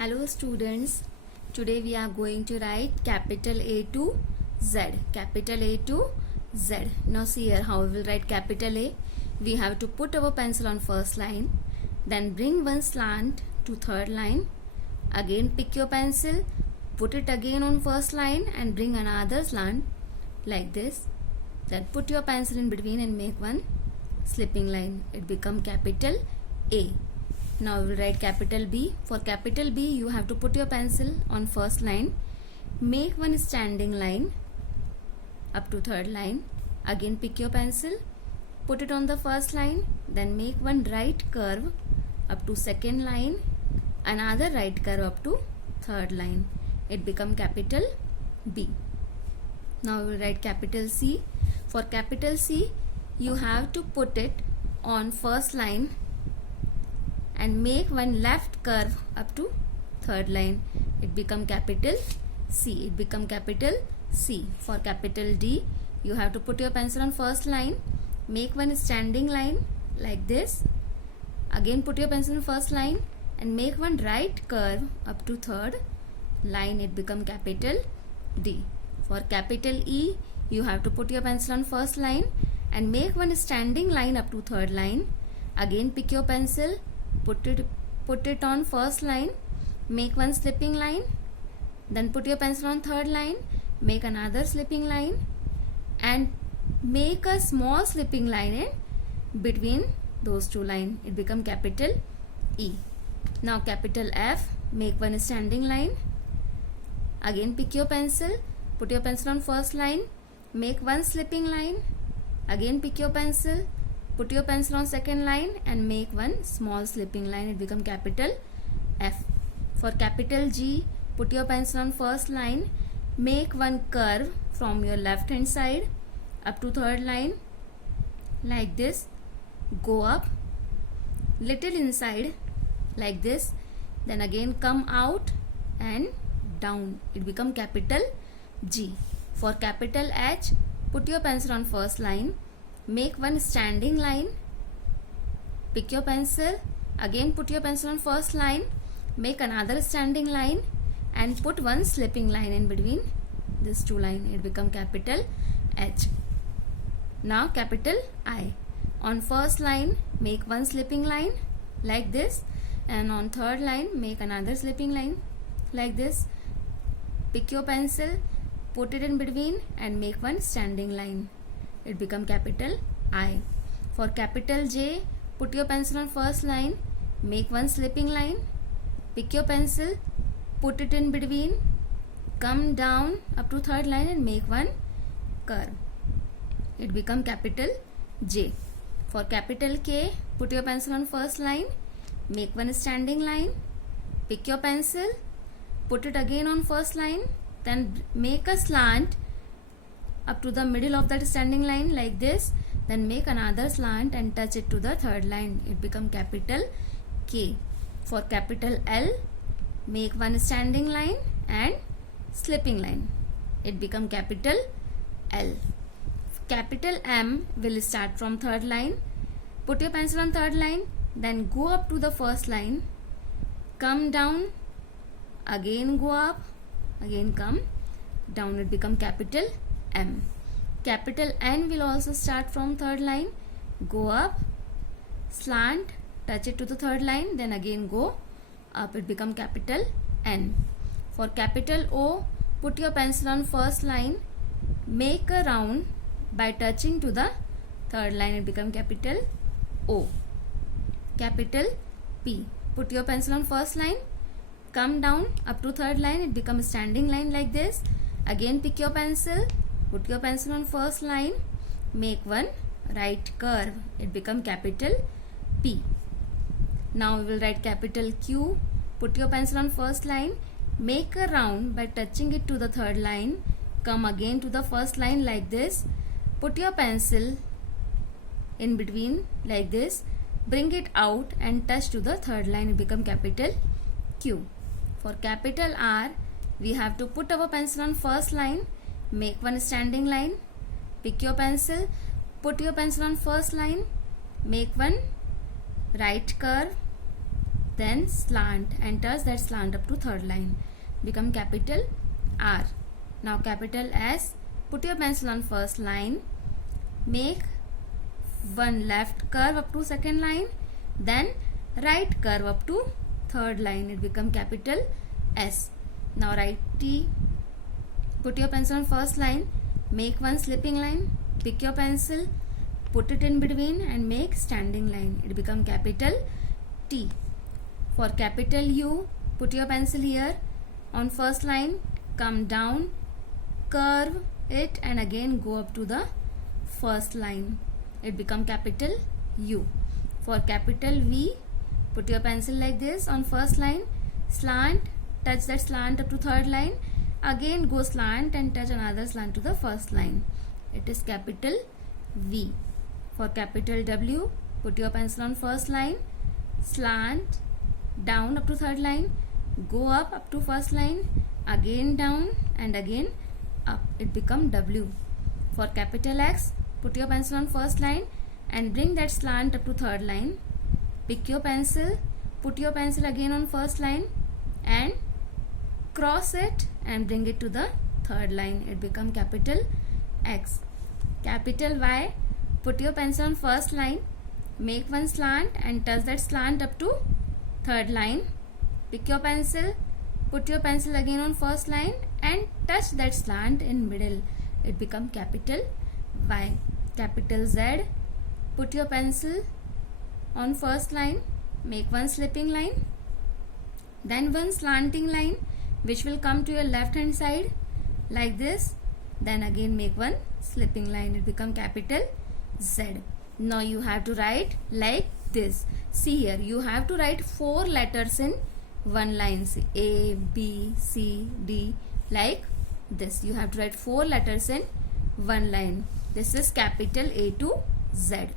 Hello students, today we are going to write capital A to Z. Capital A to Z. Now see here how we will write capital A. We have to put our pencil on first line, then bring one slant to third line. Again pick your pencil, put it again on first line and bring another slant like this. Then put your pencil in between and make one slipping line. It become capital A. Now we will write capital B. For capital B, you have to put your pencil on first line, make one standing line up to third line. Again pick your pencil, put it on the first line, then make one right curve up to second line, another right curve up to third line. It become capital B. Now we will write capital C. For capital C, you have to put it on first line and make one left curve up to third line. It become capital C. It become capital C. For capital D, you have to put your pencil on first line, make one standing line like this. Again put your pencil on first line and make one right curve up to third line. It become capital D. For capital E, you have to put your pencil on first line and make one standing line up to third line. Again pick your pencil, put it on first line, make one slipping line, then put your pencil on third line, make another slipping line and make a small slipping line in between those two lines. It become capital E. Now capital F, make one standing line. Again pick your pencil, put your pencil on first line, make one slipping line. Again pick your pencil, put your pencil on second line and make one small slipping line. It become capital F. For capital G, put your pencil on first line, make one curve from your left hand side up to third line like this. Go up little inside like this, then again come out and down. It become capital G. For capital H, put your pencil on first line, make one standing line, pick your pencil, again put your pencil on first line, make another standing line and put one slipping line in between these two lines. It become capital H. Now capital I. On first line, make one slipping line like this and on third line, make another slipping line like this. Pick your pencil, put it in between and make one standing line. It become capital I. For capital J, put your pencil on first line, make one slipping line, pick your pencil, put it in between, come down up to third line and make one curve. It become capital J. For capital K, put your pencil on first line, make one standing line, pick your pencil, put it again on first line, then make a slant up to the middle of that standing line like this, then make another slant and touch it to the third line. It become capital K. For capital L, make one standing line and slipping line. It become capital L. Capital M will start from third line. Put your pencil on third line, then go up to the first line, come down, again go up, again come down. It become capital M. Capital N will also start from third line, go up, slant, touch it to the third line, then again go up. It become capital N. For capital O, put your pencil on first line, make a round by touching to the third line. It become capital O. Capital P, put your pencil on first line, come down up to third line. It become a standing line like this. Again pick your pencil, put your pencil on first line, make one right curve. It become capital P. Now we will write capital Q. Put your pencil on first line, make a round by touching it to the third line, come again to the first line like this, put your pencil in between like this, bring it out and touch to the third line. It become capital Q. For capital R, we have to put our pencil on first line, make one standing line, pick your pencil, put your pencil on first line, make one right curve then slant and touch that slant up to third line, become capital R. Now capital S, put your pencil on first line, make one left curve up to second line, then right curve up to third line, it become capital S. Now write T, put your pencil on first line, make one slipping line, pick your pencil, put it in between and make standing line, it become capital T. For capital U, put your pencil here on first line, come down, curve it and again go up to the first line, it become capital U. For capital V, put your pencil like this on first line, slant, touch that slant up to third line, again go slant and touch another slant to the first line, it is capital V. For capital W, put your pencil on first line, slant down up to third line, go up to first line, again down and again up, it become W. For capital X, put your pencil on first line and bring that slant up to third line, pick your pencil, put your pencil again on first line and cross it and bring it to the third line, it become capital X. Capital Y, put your pencil on first line, make one slant and touch that slant up to third line, pick your pencil, put your pencil again on first line and touch that slant in middle, it become capital Y. Capital Z, put your pencil on first line, make one slipping line, then one slanting line which will come to your left hand side like this, then again make one slipping line, it become capital Z. Now you have to write like this. See here, you have to write 4 letters in one line. See, A, B, C, D, like this. You have to write 4 letters in one line. This is capital A to Z.